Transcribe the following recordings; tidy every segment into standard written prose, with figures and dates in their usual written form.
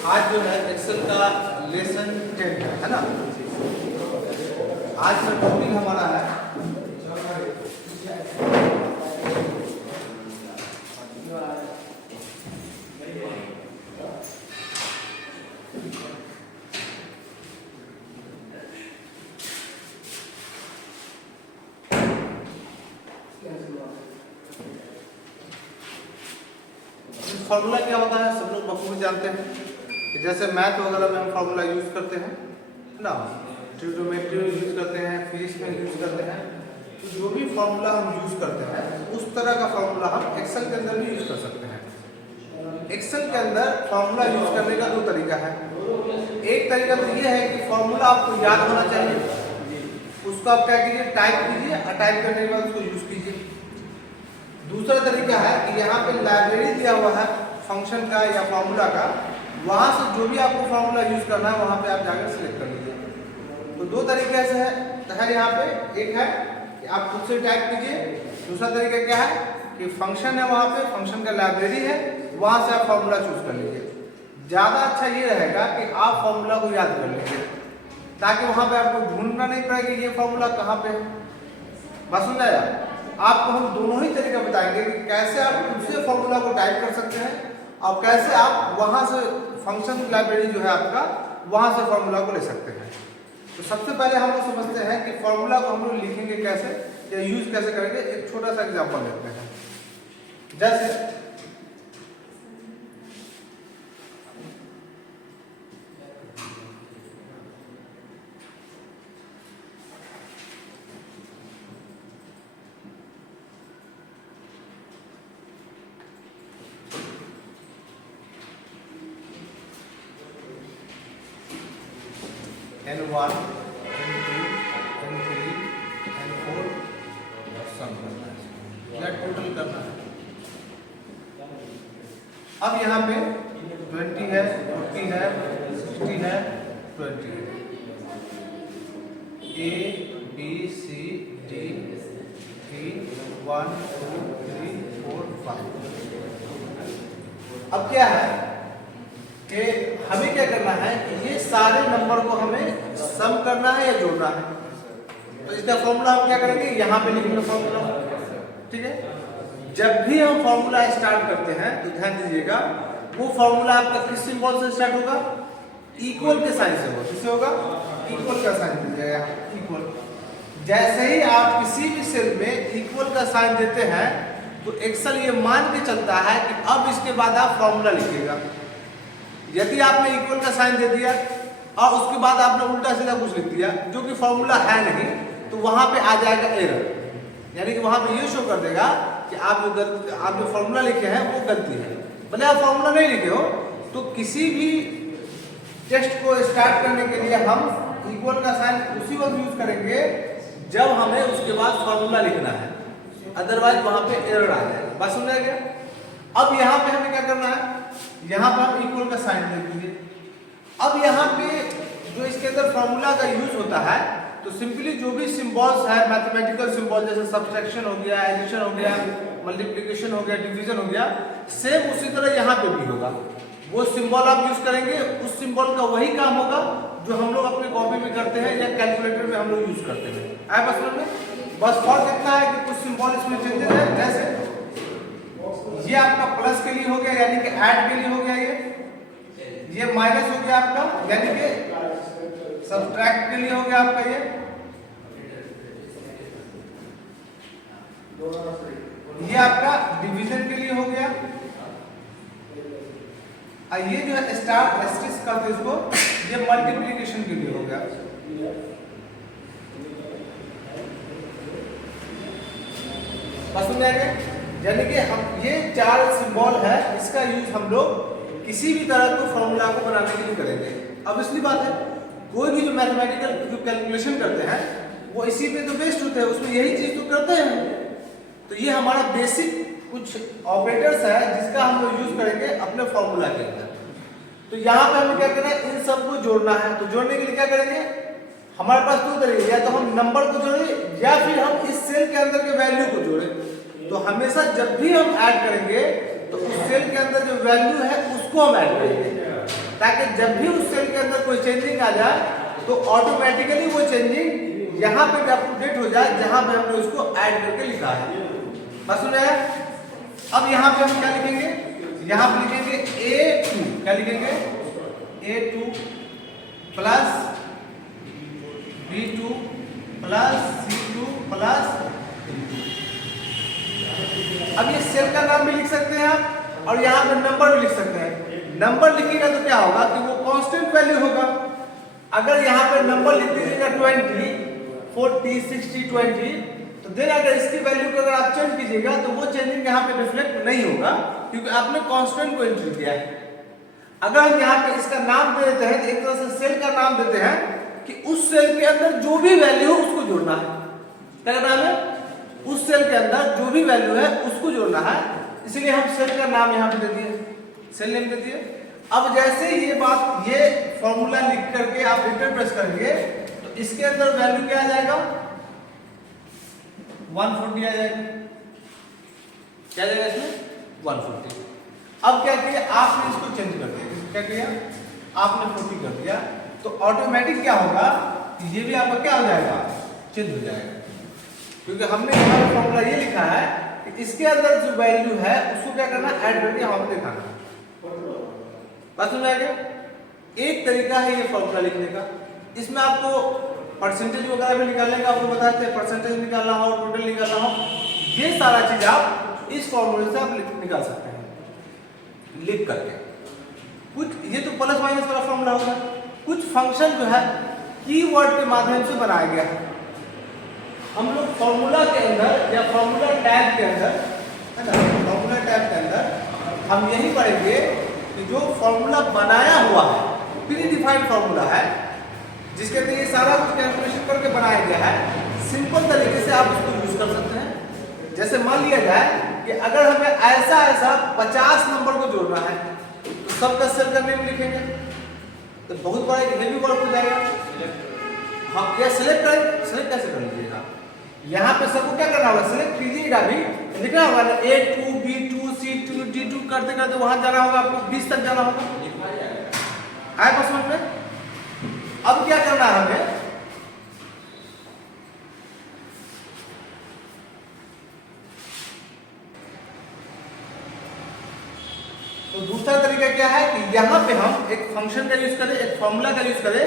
आज जो है एक्सेल का लेसन 10 है ना। आज का टॉपिक हमारा है फॉर्मूला। क्या होता है सब लोग बखूबी जानते हैं कि जैसे मैथ वगैरह में हम फॉर्मूला यूज करते हैं ना, ट्रिग्नोमेट्री में यूज करते हैं, फिजिक्स में यूज करते हैं। तो जो भी फॉर्मूला हम यूज करते हैं उस तरह का फॉर्मूला हम एक्सेल के अंदर भी यूज कर सकते हैं। एक्सेल के अंदर फॉर्मूला यूज करने का दो तरीका है। एक तरीका तो ये है कि फॉर्मूला आपको याद होना चाहिए, उसको आप क्या कीजिए, टाइप कीजिए और टाइप करने के बाद उसको यूज कीजिए। दूसरा तरीका है कि यहाँ पे लाइब्रेरी दिया हुआ है फंक्शन का या फॉर्मूला का, वहाँ से जो भी आपको फॉर्मूला यूज करना है वहाँ पे आप जाकर सिलेक्ट कर लीजिए। तो दो तरीके से है यहाँ पे। एक है कि आप खुद से टाइप कीजिए, दूसरा तरीका क्या है कि फंक्शन है वहाँ पे, फंक्शन का लाइब्रेरी है, वहाँ से आप फॉर्मूला चूज कर लीजिए। ज़्यादा अच्छा ये रहेगा कि आप फॉर्मूला को याद कर लीजिए, ताकि वहाँ पे आपको ढूंढना नहीं पड़े कि ये फॉर्मूला कहाँ पे है। बात समझ आया? आपको हम दोनों ही तरीका बताएंगे कि कैसे आप खुद से फॉर्मूला को टाइप कर सकते हैं और कैसे आप वहां से फंक्शन लाइब्रेरी जो है आपका, वहां से फॉर्मूला को ले सकते हैं। तो सबसे पहले हम लोग समझते हैं कि फॉर्मूला को हम लोग लिखेंगे कैसे या यूज कैसे करेंगे। एक छोटा सा एग्जांपल लेते हैं। जैसे N1, N2, N3, N4 सम करना है या टोटल करना है। अब यहाँ पे 20 है, 40 है, 60 है, 20 है। A, B, C, D, E, 1, 2, 3, 4, 5। अब क्या है कि हमें क्या करना है कि ये सारे नंबर को हमें सम करना है या जोड़ना है। तो इसका फॉर्मूला हम क्या करेंगे, यहाँ पे लिखेंगे फॉर्मूला। ठीक है, जब भी हम फॉर्मूला स्टार्ट करते हैं तो ध्यान दीजिएगा, वो फॉर्मूला आपका किस सिंबल से स्टार्ट होगा, इक्वल के साइन से होगा। किससे होगा, इक्वल का साइन दीजिएगा, इक्वल। जैसे ही आप किसी भी सेल में इक्वल का साइन देते हैं तो एक्सेल ये मान के चलता है कि अब इसके बाद आप फॉर्मूला लिखिएगा। यदि आपने इक्वल का साइन दे दिया और उसके बाद आपने उल्टा सीधा कुछ लिख दिया जो कि फॉर्मूला है नहीं, तो वहां पे आ जाएगा एरर, यानी कि वहां पे ये शो कर देगा कि आप जो फॉर्मूला लिखे हैं वो गलती है। भले आप फॉर्मूला नहीं लिखे हो, तो किसी भी टेक्स्ट को स्टार्ट करने के लिए हम इक्वल का साइन उसी वक्त यूज करेंगे जब हमें उसके बाद फॉर्मूला लिखना है, अदरवाइज वहां पे एरर आ जाएगा। बात समझ आ गया? अब यहाँ पे हमें क्या करना है, यहाँ पर हम इक्वल का साइन दे दीजिए। अब यहाँ पे जो इसके अंदर फॉर्मूला का यूज होता है, तो सिंपली जो भी सिंबल्स है, मैथमेटिकल सिंबल जैसे सब्ट्रैक्शन हो गया, एडिशन हो गया, मल्टीप्लिकेशन हो गया, डिवीजन हो गया, सेम उसी तरह यहाँ पे भी होगा। वो सिंबल आप यूज करेंगे, उस सिंबल का वही काम होगा जो हम लोग अपने कॉपी में करते हैं या कैलकुलेटर में हम लोग यूज करते हैं। आए बस में बस फर्क इतना है कि कुछ सिंबल इसमें चेंजेस है। जैसे ये आपका प्लस के लिए हो गया, यानी कि ऐड के लिए हो गया, ये माइनस हो गया आपका, यानी कि सब्ट्रैक्ट के लिए हो गया आपका, ये आपका डिवीजन के लिए हो गया, और ये जो है स्टार एस्टेरिस्क का इसको, ये मल्टीप्लिकेशन के लिए हो गया। पसंद आएगा? यानी कि हम ये चार सिंबल है, इसका यूज हम लोग किसी भी तरह को फॉर्मूला को बनाने के लिए करेंगे। अब इसलिए बात है, कोई भी जो मैथमेटिकल जो कैलकुलेशन करते हैं वो इसी पे तो बेस्ड होते हैं, उसमें यही चीज तो करते हैं। तो ये हमारा बेसिक कुछ ऑपरेटर्स है जिसका हम लोग यूज करेंगे अपने फॉर्मूला के अंदर। तो यहाँ पे हमें क्या करना है, इन सबको जोड़ना है। तो जोड़ने के लिए क्या करेंगे, हमारे पास दो तरीके, या तो हम नंबर को जोड़े या फिर हम इस सेल के अंदर के वैल्यू को जोड़े। तो हमेशा जब भी हम ऐड करेंगे तो उस सेल के अंदर जो वैल्यू है उसको हम ऐड करेंगे। ताकि जब भी उस सेल के अंदर कोई चेंजिंग आ जाए तो ऑटोमेटिकली वो चेंजिंग यहाँ पे भी अपडेट हो जाए जहां पे हमने उसको ऐड करके लिखा है। बस सुन रहे हैं? अब यहाँ पे हम क्या लिखेंगे, यहाँ पे लिखेंगे A2, क्या लिखेंगे A2 plus B2 plus C2 plus D2। अब ये सेल का नाम भी लिख सकते हैं आप और यहाँ पे नंबर भी लिख सकते हैं। नंबर लिखिएगा तो क्या होगा कि वो कांस्टेंट वैल्यू होगा। अगर यहाँ पे नंबर लिख दीजिएगा 20, 40, 60, 20, तो देन अगर इसकी वैल्यू को अगर आप चेंज कीजिएगा तो वो चेंजिंग यहाँ पे रिफ्लेक्ट नहीं होगा क्योंकि आपने कांस्टेंट को एंट्री किया है। अगर हम यहाँ पे इसका नाम दे देते हैं, एक तरह से सेल का नाम देते हैं कि उस सेल के अंदर जो भी वैल्यू हो उसको जोड़ना है। क्या करना है? उस सेल के अंदर जो भी वैल्यू है उसको जोड़ना है, इसलिए हम सेल का नाम यहाँ पे दे दिए, सेल नेम दे दिए। अब जैसे ये बात, ये फॉर्मूला लिख करके आप एंटर प्रेस करेंगे तो इसके अंदर वैल्यू क्या आ जाएगा 140 आ जाएगा। क्या जाएगा इसमें 140। अब क्या किया आपने, इसको चेंज कर दिया। क्या किया आपने 40 कर दिया तो ऑटोमेटिक क्या होगा, ये भी आपका क्या हो जाएगा, चेंज हो जाएगा। क्योंकि हमने यहाँ फॉर्मूला ये लिखा है कि इसके अंदर जो वैल्यू है उसको क्या करना, ऐड करके यहाँ पे दिखाना। बात समझ आ गया? एक तरीका है ये फॉर्मूला लिखने का। इसमें आपको परसेंटेज वगैरह भी निकालने का आपको बताते हैं, परसेंटेज निकालना हो, टोटल निकालना हो, ये सारा चीज आप इस फॉर्मूले से आप निकाल सकते हैं लिख करके। कुछ ये तो प्लस माइनस वाला फॉर्मूला होगा। कुछ फंक्शन जो है कीवर्ड के माध्यम से बनाया गया है। हम लोग फॉर्मूला के अंदर या फॉर्मूला टैब के अंदर, है ना, फॉर्मूला टैब के अंदर हम यही पढ़ेंगे कि जो फॉर्मूला बनाया हुआ है, प्री डिफाइंड फॉर्मूला है, जिसके अंदर ये सारा कुछ कैलकुलेशन करके बनाया गया है, सिंपल तरीके से आप उसको यूज कर सकते हैं। जैसे मान लिया जाए कि अगर हमें ऐसा ऐसा 50 नंबर को जोड़ना है तो सबका सेल का नेम लिखेंगे तो बहुत बड़ा एक हेवी वर्क हो जाएगा। हम क्या सिलेक्ट करें, सिलेक्ट कैसे कर लीजिएगा, यहाँ पे सबको क्या करना होगा, सिलेक्ट कीजिएगा, भी लिखना होगा ना A2, B2, C2, D2 करते करते वहां जाना होगा, आपको 20 तक जाना होगा। आए बस में अब क्या करना है हमें, तो दूसरा तरीका क्या है कि यहां पे हम एक फंक्शन का यूज करें, एक फॉर्मूला का यूज करें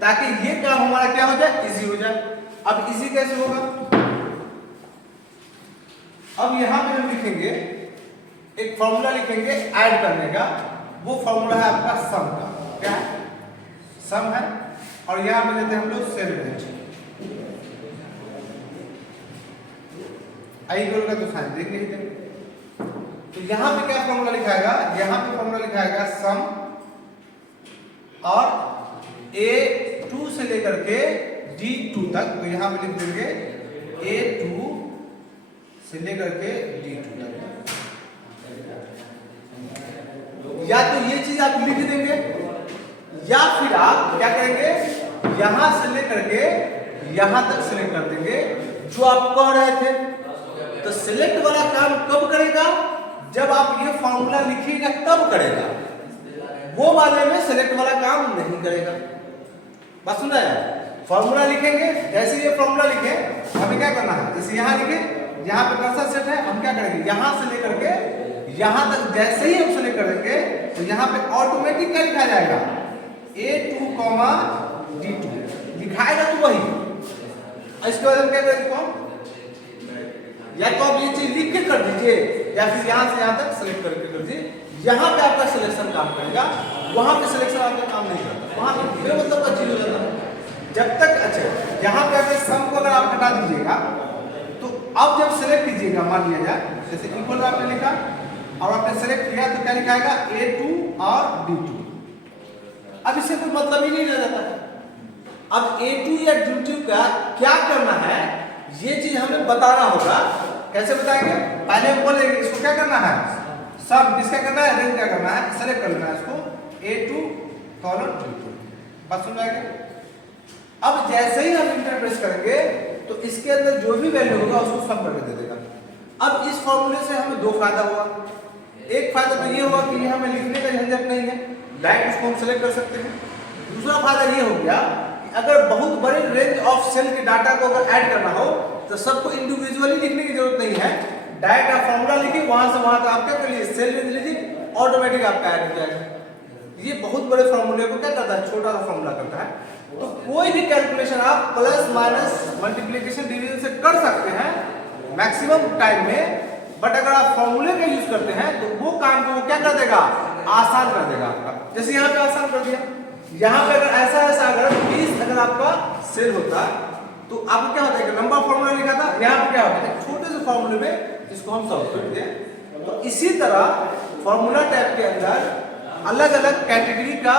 ताकि ये काम हमारा क्या हो जाए, इजी हो जाए। अब इजी कैसे होगा, अब यहां पे हम लिखेंगे एक फॉर्मूला लिखेंगे ऐड करने का। वो फॉर्मूला है आपका सम का, क्या है, सम है, और यहां पे देते हैं हम लोग 7 आई का तो साइन देंगे ही देंगे। तो यहां पे क्या फॉर्मूला लिखाएगा, यहां पे फॉर्मूला लिखाएगा सम और A2 से लेकर के D2 तक। तो यहां पे लिख देंगे A2 से लेकर के D2 तक। या तो ये चीज आप लिख देंगे या फिर आप क्या करेंगे, यहां से लेकर के यहां तक सिलेक्ट कर देंगे जो आप कह रहे थे। तो सिलेक्ट वाला काम कब करेगा, जब आप ये फॉर्मूला लिखिएगा तब करेगा, वो वाले में सिलेक्ट वाला काम नहीं करेगा। बात सुन रहे हैं? फॉर्मूला लिखेंगे, जैसे ये फॉर्मूला लिखे हमें क्या करना है, जैसे यहाँ लिखे, यहाँ पे कर्सर सेट है, हम क्या करेंगे, यहाँ से लेकर के यहाँ तक जैसे ही हम सिलेक्ट करेंगे तो यहाँ पे ऑटोमेटिक क्या लिखा जाएगा, A2, D2 लिखाएगा तो वही। इसके बाद हम क्या करेंगे, या तो आप ये चीज लिख के कर दीजिए या फिर यहाँ से यहाँ तक सिलेक्ट करके कर दीजिए। यहाँ पे आपका सिलेक्शन काम करेगा, वहां पे सिलेक्शन आपका काम नहीं करता, वहां पे बेमतलब का चीज हो जाता है। जब तक अच्छा यहाँ पे अगर सम को अगर आप हटा दीजिएगा तो अब जब सिलेक्ट कीजिएगा, मान लिया जाए जैसे इक्वल आपने लिखा और आपने सिलेक्ट किया तो क्या लिखाएगा A2 और D2। अब इससे कोई मतलब ही नहीं रह जाता। अब A2 या D2 का क्या करना है, ये चीज हमें बताना होगा। कैसे बताएंगे, पहले हम बोलेंगे इसको क्या करना है, सब किसका करना है, रेंज क्या करना है, सेलेक्ट कर लेना है इसको A2 कॉलन D2। बात समझ आ गया? अब जैसे ही हम इंटर प्रेस करेंगे तो इसके अंदर जो भी वैल्यू होगा उसको सम करके दे देगा। अब इस फॉर्मूले से हमें दो फायदा हुआ। एक फायदा तो ये हुआ कि ये हमें लिखने का झंझट नहीं है, डायरेक्ट उसको हम सेलेक्ट कर सकते हैं। दूसरा फायदा ये हो गया कि अगर बहुत बड़े रेंज ऑफ सेल के डाटा को अगर ऐड करना हो तो सबको इंडिविजुअली लिखने की जरूरत नहीं है, डायरेक्ट आप फॉर्मूला लिखिए, वहां से वहां तक आप क्या कर लीजिए, सेल रेंज लीजिए, ऑटोमेटिक आपका ऐड हो जाएगा। ये बहुत बड़े फॉर्मूले को क्या करता है, छोटा सा फॉर्मूला करता है। तो कोई भी कैलकुलेशन आप प्लस माइनस मल्टीप्लिकेशन डिवीजन से कर सकते हैं मैक्सिमम टाइम में, बट अगर आप फॉर्मूले का यूज करते हैं तो वो काम को वो क्या कर देगा, आसान कर देगा आपका। जैसे यहाँ पे आसान कर दिया, यहाँ पे अगर ऐसा अगर 20 अगर आपका सेल होता तो आपको क्या होता है, लंबा फॉर्मूला लिखा था, यहाँ पे क्या होता है छोटे से फॉर्मूले में इसको हम सॉल्व करते हैं। तो इसी तरह फॉर्मूला टैब के अंदर अलग अलग कैटेगरी का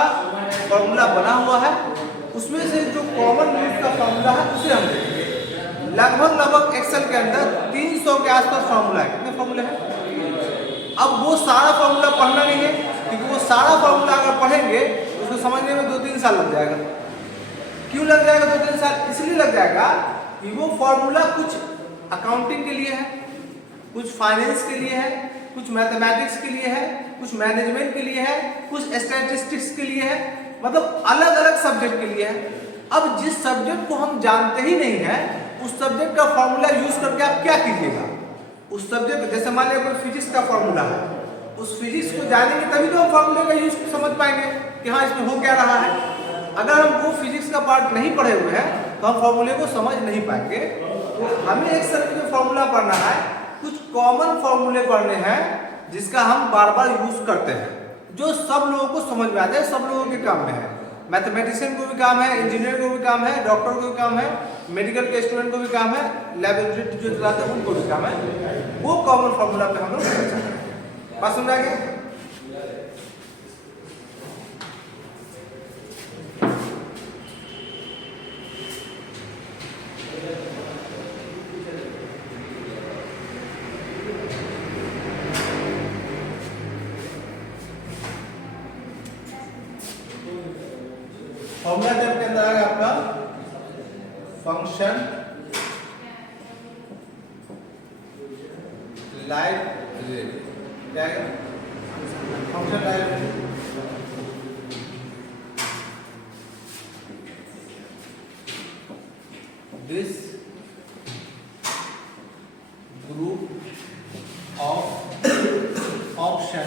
फॉर्मूला बना हुआ है, उसमें से जो कॉमन यूज का फॉर्मूला है उसे हम देखेंगे। लगभग एक्सेल के अंदर 300 के आसपास फॉर्मूला है। कितने फॉर्मूले हैं? अब वो सारा फॉर्मूला पढ़ना नहीं है, क्योंकि वो सारा फॉर्मूला अगर पढ़ेंगे तो उसको समझने में 2-3 साल लग जाएगा। क्यों लग जाएगा 2-3 साल? इसलिए लग जाएगा कि वो फॉर्मूला कुछ अकाउंटिंग के लिए है, कुछ फाइनेंस के लिए है, कुछ मैथमेटिक्स के लिए है, कुछ मैनेजमेंट के लिए है, कुछ स्टैटिस्टिक्स के लिए है, मतलब अलग अलग सब्जेक्ट के लिए है। अब जिस सब्जेक्ट को हम जानते ही नहीं है उस सब्जेक्ट का फॉर्मूला यूज करके आप क्या कीजिएगा, उस सब्जेक्ट, जैसे मान लिया कोई फिजिक्स का फॉर्मूला है, उस फिजिक्स को जानेंगे तभी तो हम फॉर्मूले का यूज समझ पाएंगे कि हाँ इसमें हो क्या रहा है। अगर हम वो फिजिक्स का पार्ट नहीं पढ़े हुए हैं तो हम फॉर्मूले को समझ नहीं पाएंगे। तो हमें एक समय में फॉर्मूला पढ़ना है, कुछ कॉमन फॉर्मूले पढ़ने हैं जिसका हम बार बार यूज करते हैं, जो सब लोगों को समझ में आते हैं, सब लोगों के काम में है। मैथमेटिशियन को भी काम है, इंजीनियर को भी काम है, डॉक्टर को भी काम है, मेडिकल के स्टूडेंट को भी काम है, लैबोरेटरी जो चलाते हैं उनको भी काम है। वो कॉमन फॉर्मूला पे हम लोग चर्चा करेंगे। बात समझ आ गई? फॉर्मूला टैब के अंदर आ गया आपका फंक्शन लाइब्रेरी, क्या है function library. This group of option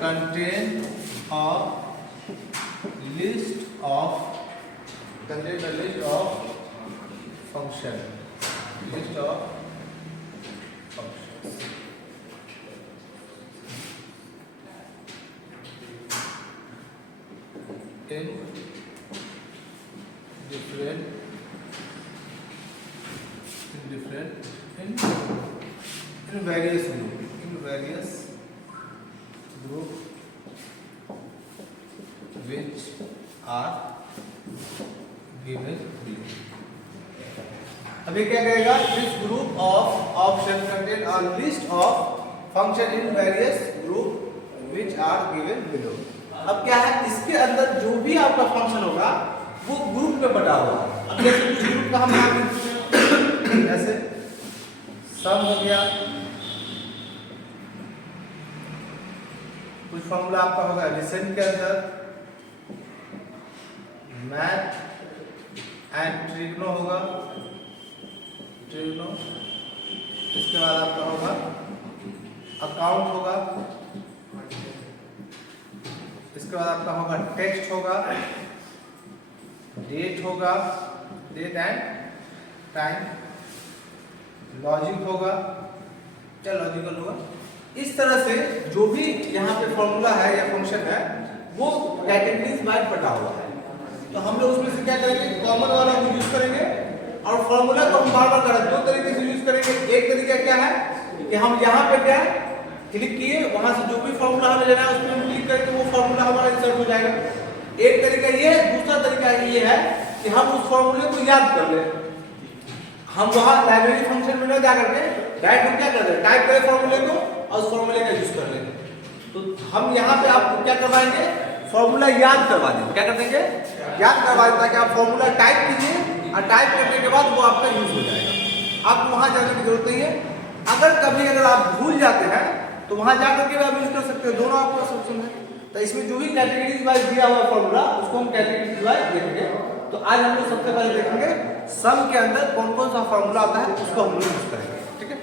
contain a list of function, list of functions in various group which are given below। अभी क्या करेगा, this group of option contain a list of function in various group which are given below. अब क्या है, इसके अंदर जो भी आपका फंक्शन होगा वो ग्रुप में बटा हुआ है। अब जैसे कुछ ग्रुप का हम नाम लिखते हैं, जैसे सम हो गया, कुछ फॉर्मूला आपका होगा लिसन के अंदर, मैथ एंड ट्रिग्नो होगा, ट्रिग्नो। इसके बाद आपका होगा अकाउंट होगा, इसके बाद आपका होगा टेक्स्ट होगा, डेट होगा, डेट एंड टाइम, लॉजिक होगा, क्या लॉजिकल होगा। इस तरह से जो भी यहाँ पे फॉर्मूला है या फंक्शन है वो कैटेगरीज वाइज बटा हुआ है। तो हम लोग उसमें से क्या करेंगे, कॉमन वाला को यूज करेंगे और फॉर्मूला को हम बार बार करेंगे, दो तरीके से यूज करेंगे। एक तरीका क्या है कि हम यहाँ पे क्या क्लिक किए, वहां से जो भी फॉर्मूला हमें लेना है उसमें हम क्लिक करके वो फॉर्मूला हमारा इंसर्ट हो जाएगा। एक तरीका ये है, दूसरा तरीका ये है कि हम उस फॉर्मूले को याद कर ले। हम वहां लाइब्रेरी फंक्शन में न जाकर के डायरेक्ट हम क्या कर रहे हैं, टाइप करें फॉर्मूले को और उस फॉर्मूले का यूज कर लेंगे। तो हम यहाँ पे आपको क्या करवाएंगे, फॉर्मूला याद करवा देंगे। क्या कर देंगे, याद करवा दें, ताकि आप फॉर्मूला टाइप कीजिए और टाइप करने के बाद वो आपका यूज हो जाएगा। आपको वहां जाने की जरूरत नहीं है। अगर कभी आप भूल जाते हैं तो वहां जाकर के आप यूज कर सकते हो, दोनों आपका ऑप्शन है। तो इसमें जो भी कैटेगरीज वाइज दिया हुआ फॉर्मूला उसको हम कैटेगरीज वाइज देखेंगे। तो आज हम लोग सबसे पहले देखेंगे सम के अंदर कौन कौन सा फॉर्मूला आता है, उसको हम लोग यूज करेंगे, ठीक है।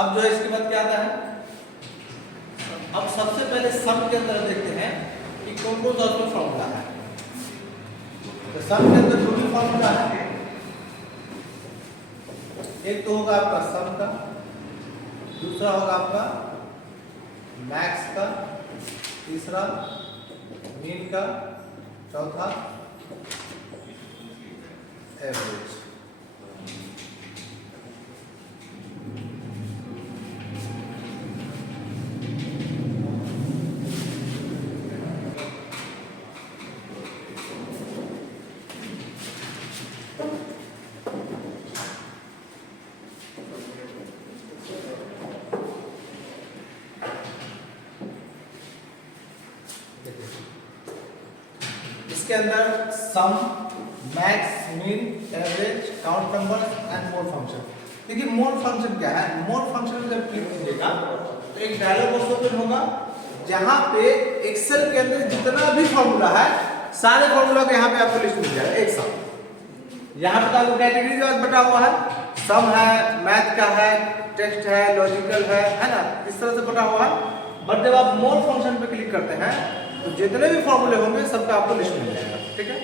अब जो है इसके बाद क्या आता है, अब सबसे पहले सम के अंदर देखते हैं कि कौन कौन सा उसमें फॉर्मूला है। तो सम के अंदर जो भी फॉर्मूला है, एक तो होगा आपका सम का, दूसरा होगा आपका मैक्स का, तीसरा मीन का, चौथा एवरेज। इसके अंदर sum, max, mean, average, count number and mode function. देखिए मोड फंक्शन क्या है, मोड फंक्शन जब क्लिक कीजिएगा तो एक डायलॉग बॉक्स ओपन होगा जहां पे एक्सेल के अंदर जितना भी फॉर्मूला है सारे फॉर्मूला को यहाँ पे आपको लिस्ट मिल जाएगा एक साथ। यहाँ पे आपको कैटेगरी वाइज बटा हुआ है, सम है, मैथ का है, टेक्स्ट है, लॉजिकल है ना, इस तरह से बटा हुआ है। बट जब आप मोड फंक्शन पे क्लिक करते हैं तो जितने भी फॉर्मूले होंगे सबका आपको लिस्ट मिल जाएगा, ठीक है।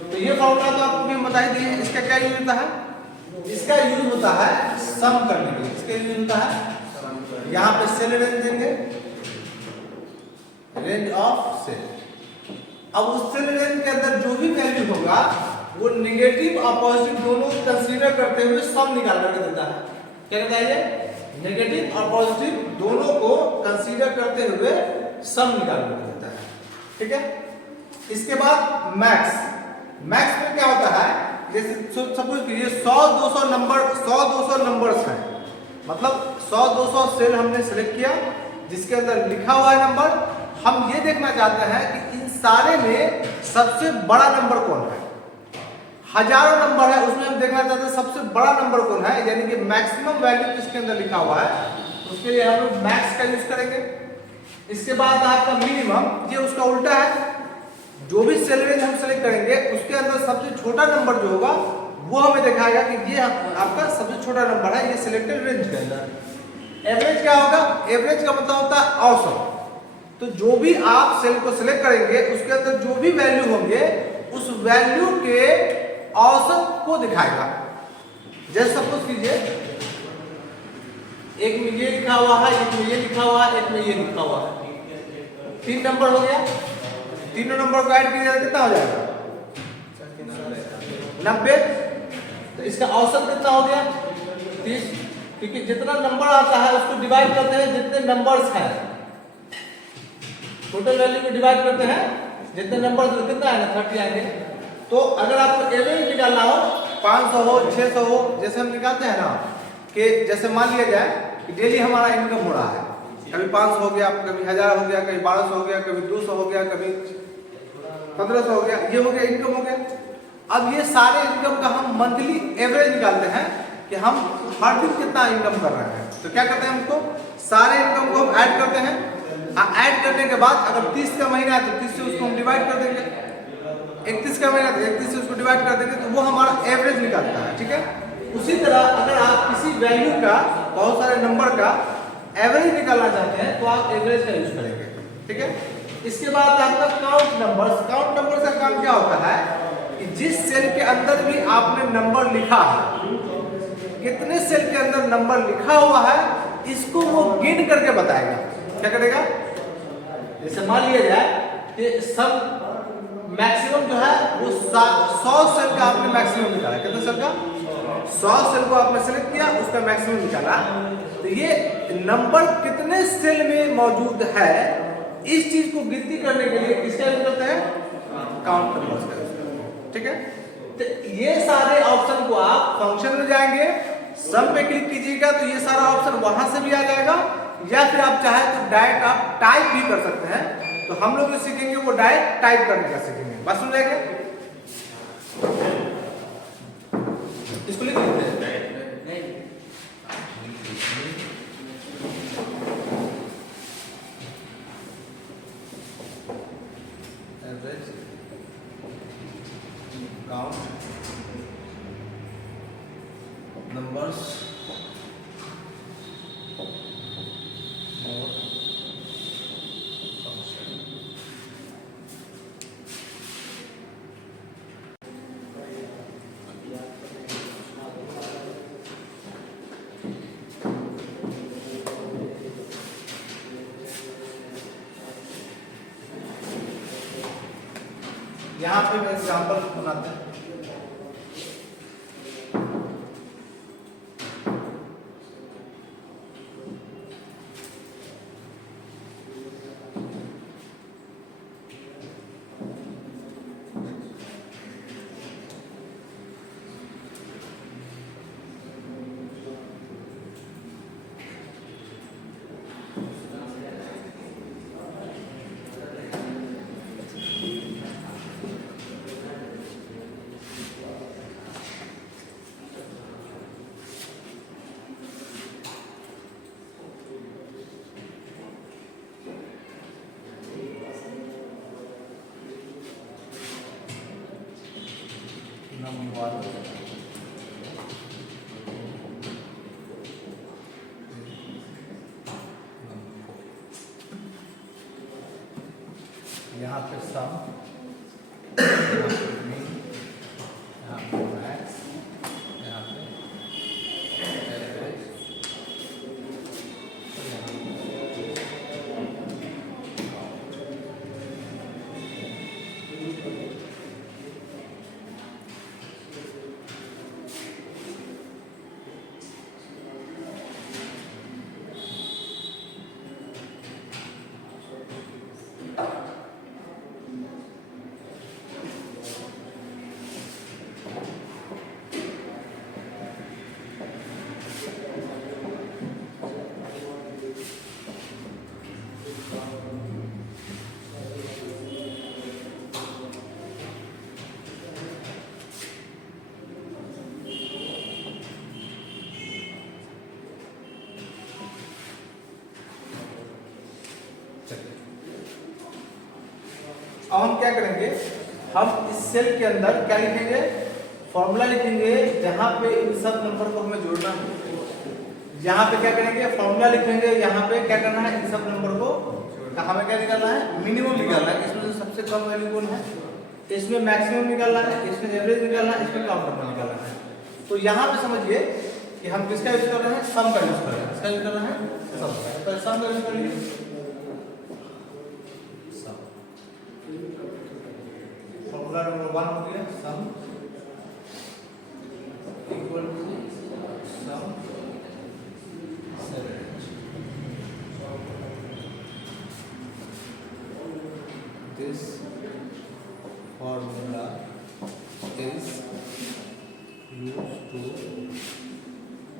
तो ये फॉर्मूला तो आपको भी बता ही दिए, इसका क्या यूज होता है, इसका यूज होता है सम करने के लिए। इसका यूज होता है यहाँ पे सेल रेंज देंगे, रेंज ऑफ सेल। अब उस सेल रेंज के अंदर जो भी वैल्यू होगा वो नेगेटिव और पॉजिटिव दोनों कंसीडर करते हुए सम निकाल करके देता है। क्या कहता है ये, नेगेटिव और पॉजिटिव दोनों को कंसीडर करते हुए सम निकाल करके देता है, ठीक है। इसके बाद मैक्स, मैक्स में क्या होता है, जैसे सपोज कीजिए 100-200 नंबर, 100-200 नंबर्स हैं, मतलब 100-200 सेल हमने सेलेक्ट किया जिसके अंदर लिखा हुआ है नंबर। हम ये देखना चाहते हैं कि इन सारे में सबसे बड़ा नंबर कौन है। हजारों नंबर है उसमें हम देखना चाहते हैं सबसे बड़ा नंबर कौन है, यानी कि मैक्सिमम वैल्यू जिसके अंदर लिखा हुआ है, उसके लिए हम लोग मैक्स का यूज करेंगे। इसके बाद आपका मिनिमम, ये उसका उल्टा है, जो भी सेल रेंज हम सेलेक्ट करेंगे उसके अंदर सबसे छोटा नंबर जो होगा वो हमें दिखाएगा कि ये आपका सबसे छोटा नंबर है, ये सिलेक्टेड रेंज के अंदर। एवरेज क्या होगा, एवरेज का मतलब होता है औसत। तो जो भी आप सेल को सिलेक्ट करेंगे उसके अंदर जो भी वैल्यू होंगे उस वैल्यू के औसत को दिखाएगा। जैसे सपोज कीजिए एक में ये लिखा हुआ है, एक में ये लिखा हुआ है, एक में ये लिखा हुआ है, 3 नंबर हो गया। तीनों नंबर को ऐड कीजिएगा कितना हो जाएगा, 90। तो इसका औसत कितना हो गया, 30, क्योंकि जितना नंबर आता है उसको डिवाइड करते हैं जितने नंबर्स हैं, टोटल वैल्यू को डिवाइड करते हैं जितने नंबर, कितना है ना 30 आएंगे। तो अगर आपको एवरेज निकालना हो, 500 हो, 600 हो, जैसे हम निकालते हैं ना, कि जैसे मान लिया जाए कि डेली हमारा इनकम हो रहा है, कभी 500 हो गया, कभी 1000 हो गया, कभी 1200 हो गया, कभी 200 हो गया, कभी 1500 हो गया, ये हो गया इनकम हो गया। अब ये सारे इनकम का हम मंथली एवरेज निकालते हैं कि हम हर दिन कितना इनकम कर रहे हैं। तो क्या करते हैं, हमको सारे इनकम को हम ऐड करते हैं। ऐड करने के बाद अगर 30 का महीना है तो 30 से उसको हम डिवाइड कर देंगे, 31 का महीना तो 31 से उसको डिवाइड कर देंगे, तो वो हमारा एवरेज निकालता है, ठीक है। उसी तरह अगर आप किसी वैल्यू का, बहुत सारे नंबर का एवरेज निकालना चाहते हैं तो आप एवरेज का यूज करेंगे, ठीक है। इसके बाद आपका काउंट नंबर्स। काउंट नंबर का काम क्या होता है कि जिस सेल के अंदर भी आपने नंबर लिखा है, कितने सेल के अंदर नंबर लिखा हुआ है, इसको वो गिन करके बताएगा। क्या करेगा, जैसे मान लिया जाए कि सब मैक्सिमम जो है वो 100 सेल का आपने मैक्सिमम निकाला, कितने सेल का, 100 सेल को आपने सेलेक्ट किया, उसका मैक्सिमम निकाला। तो ये नंबर कितने सेल में मौजूद है, इस चीज को गिनती करने के लिए किसका यूज करते हैं, काउंट नंबर्स का यूज करते हैं। ठीक है। तो ये सारे ऑप्शन को आप फंक्शन में जाएंगे, सम पे क्लिक कीजिएगा तो ये सारा ऑप्शन वहां से भी आ जाएगा, या फिर आप चाहे तो डायरेक्ट आप टाइप भी कर सकते हैं। तो हम लोग जो सीखेंगे वो डायरेक्ट टाइप करने का सीखेंगे। बात सुन रहे हैं? इसको लिख लेते हैं। एवरेज काउंट नंबर्स और फंक्शन। यहाँ पे एग्जाम्पल बनाते हैं। यहाँ पे सम, यहाँ पे मीन, यहाँ पे मैक्स, यहाँ पे एवरेज, अब हम क्या करेंगे, हम इस सेल के अंदर क्या लिखेंगे, फॉर्मूला लिखेंगे जहां पे इन सब नंबर को हमें जोड़ना है। यहाँ पे क्या करेंगे, फॉर्मूला लिखेंगे, यहाँ पे क्या करना है, इन सब नंबर को हमें क्या निकालना है, मिनिमम निकालना है। इसमें से सबसे कम वैल्यू कौन है, इसमें मैक्सिमम निकालना है, इसमें एवरेज निकालना है, इसमें काउंटर निकालना है। तो यहाँ पे समझिए कि हम किसका यूज कर रहे हैं, सम का यूज कर रहे हैं। इसका यूज कर रहे हैं सम का। पहले सम का यूज करिए। फॉर्मूला नंबर 1 हो गया, sum equal to sum average. This formula is used to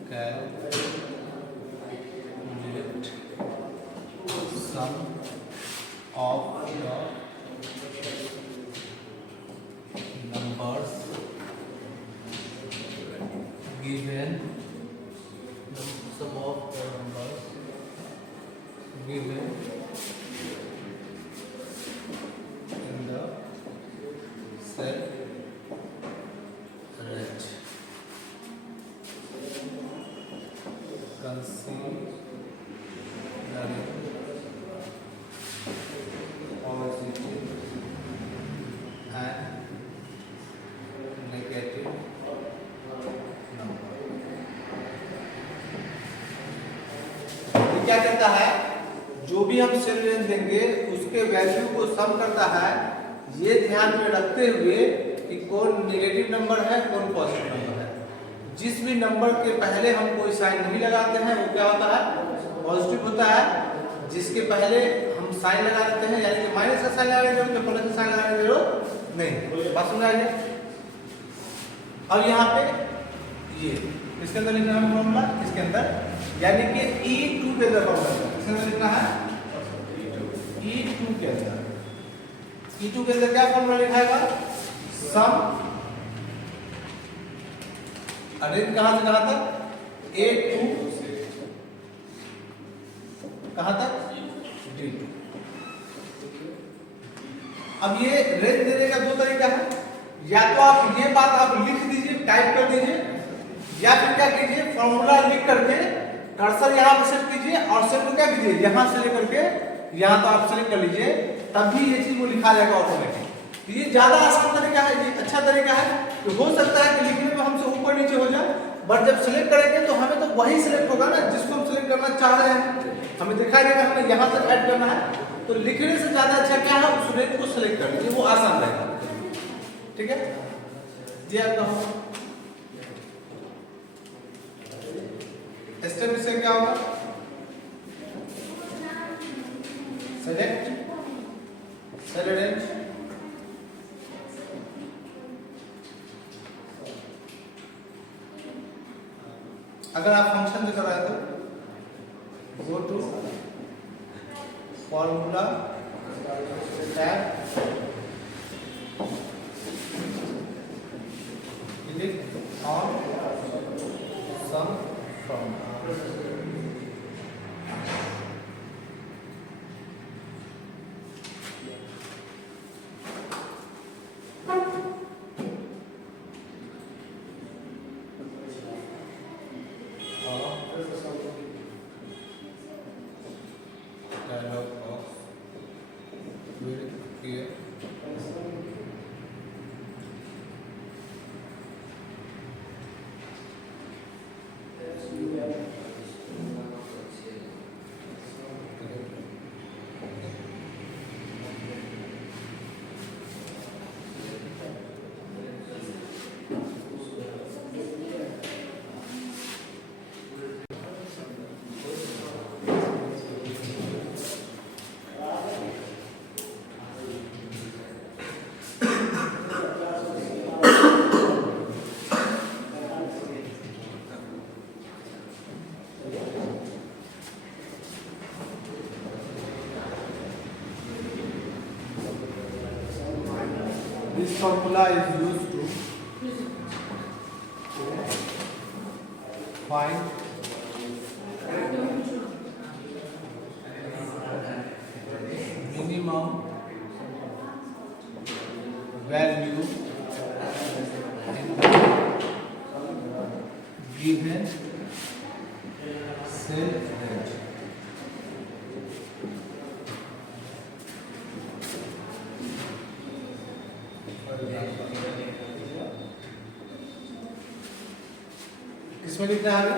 calculate sum of the numbers given, the sum of the numbers given in the cell range. Considering positive and negative number. क्या करता है, जो भी हम cell range देंगे उसके value को सम करता है, ये ध्यान में रखते हुए कि कौन नेगेटिव नंबर है कौन पॉजिटिव नंबर है। जिस भी नंबर के पहले हम कोई साइन नहीं लगाते हैं वो क्या होता है, पॉजिटिव होता है। जिसके पहले हम साइन लगा देते हैं, यानी कि माइनस का साइन लगाने की जरूरत है, प्लस का साइन लगाने की जरूरत नहीं। बात समझ आ गया? अब यहाँ पे ये इसके अंदर लिखना है फॉर्मूला, इसके अंदर यानी कि E2 के अंदर फॉर्मूला इसके अंदर लिखना है E2 के अंदर। E2 के अंदर क्या फॉर्मूला लिखाएगा? सम अरेंज कहां से कहां तक? A2 कहां तक? D2। अब ये रेंज देने का दो तरीका है, या तो आप ये बात आप लिख दीजिए, टाइप कर दीजिए, या फिर क्या कीजिए फॉर्मूला लिख करके कर्सर यहाँ पे सेट कीजिए और सेट को क्या कीजिए यहाँ से लेकर के यहाँ तो आप सेलेक्ट कर लीजिए, तब भी ये चीज वो लिखा जाएगा ऑटोमेटिक। ये ज्यादा आसान तरीका है, ये अच्छा तरीका है। तो हो सकता है कि लिखने में हमसे ऊपर नीचे हो जाए, बट जब सिलेक्ट करेंगे तो हमें तो वही सिलेक्ट होगा ना जिसको हम सिलेक्ट करना चाह रहे हैं। हमें दिखाई देगा हमें यहाँ तक ऐड करना है, तो लिखने से ज्यादा अच्छा क्या है उस रेंज को सिलेक्ट कर लीजिए, वो आसान रहेगा। ठीक है जी, आपका स्टेप से क्या होगा? सेलेक्ट सेल अरेंज, अगर आप फंक्शन से कर रहे हैं तो go to formula tab, click on sum from. This formula is used to find minimum value in the given cell range. किसमें लिखना है?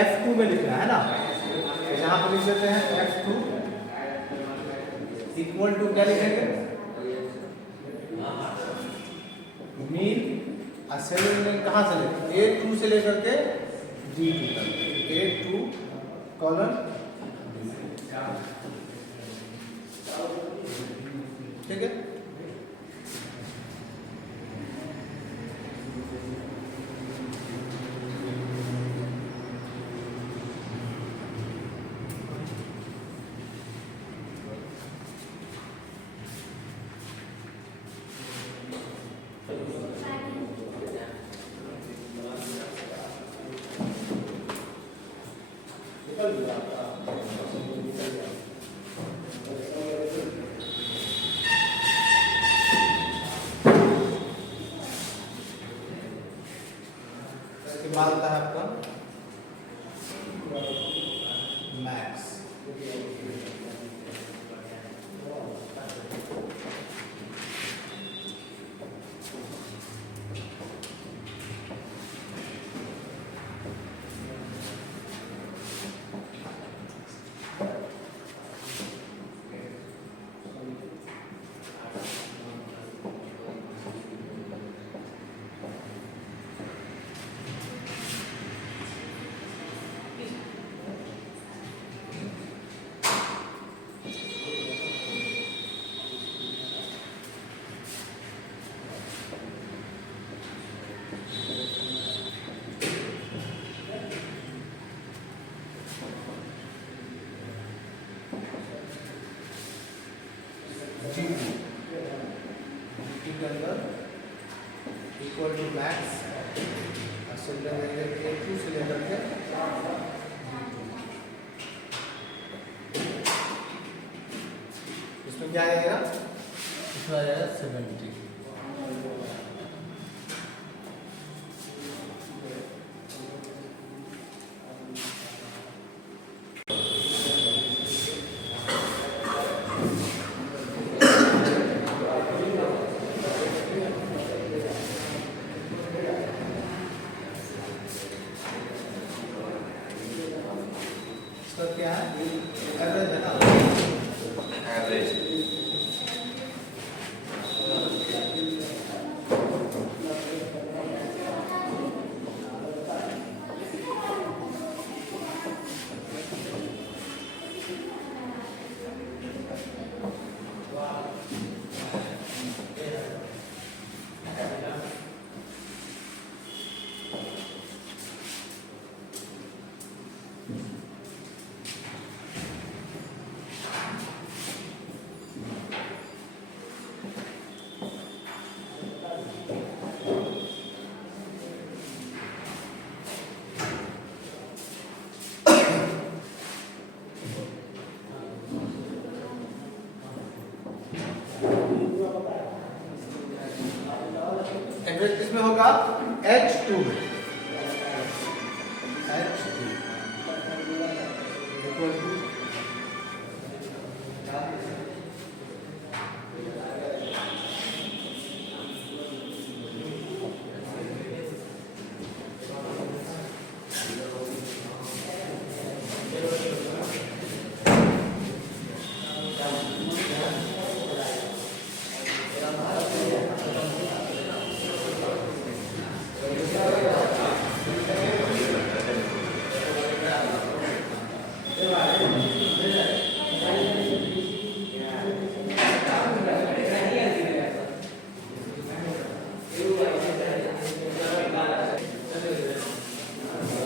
F2 में लिखना है ना, तो यहाँ पर लिख देते हैं F2 इक्वल टू क्या लिखेंगे? मीन सेल कहाँ से लेंगे? A2 से लेकर के D2 तक, A2 कॉलन ठीक है। बाद आता है आपका max. Angle equal to max cylinder angle के टू सिलेंडर के इसमें क्या आएगा? इसमें आ जाएगा 70। इसका क्या है? एवरेज है ना? एवरेज एवरेज किसमें होगा? H2 में। H2 इक्वल टू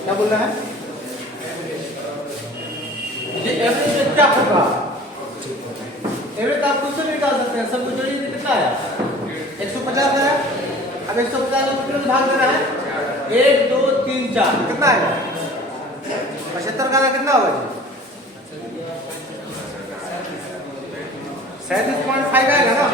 क्या बोल रहा है? ये एवरेज में क्या होगा? एवरेज आप खुद से भी निकाल सकते हैं। सब कुछ जोड़िए तो कितना आया? 150 है। अब 150 को कितने में भाग देना है? 1 2 3 4 कितना आएगा? 75 का कितना होगा? 37.5 आएगा ना?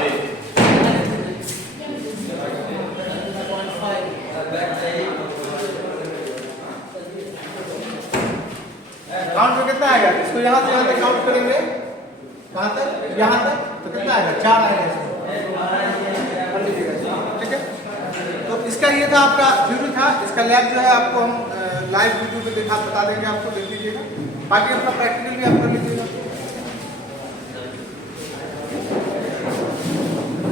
काउंट में कितना आएगा? इसको यहाँ से यहाँ तक काउंट करेंगे, कहाँ तक? यहाँ तक, तो कितना आएगा? 4 आएगा इसमें। ठीक है, तो इसका ये था आपका थ्योरी था। इसका लैब जो है आपको हम लाइव वीडियो पे बता देंगे, आपको देख लीजिएगा। बाकी अपना प्रैक्टिकल भी आप कर लीजिएगा।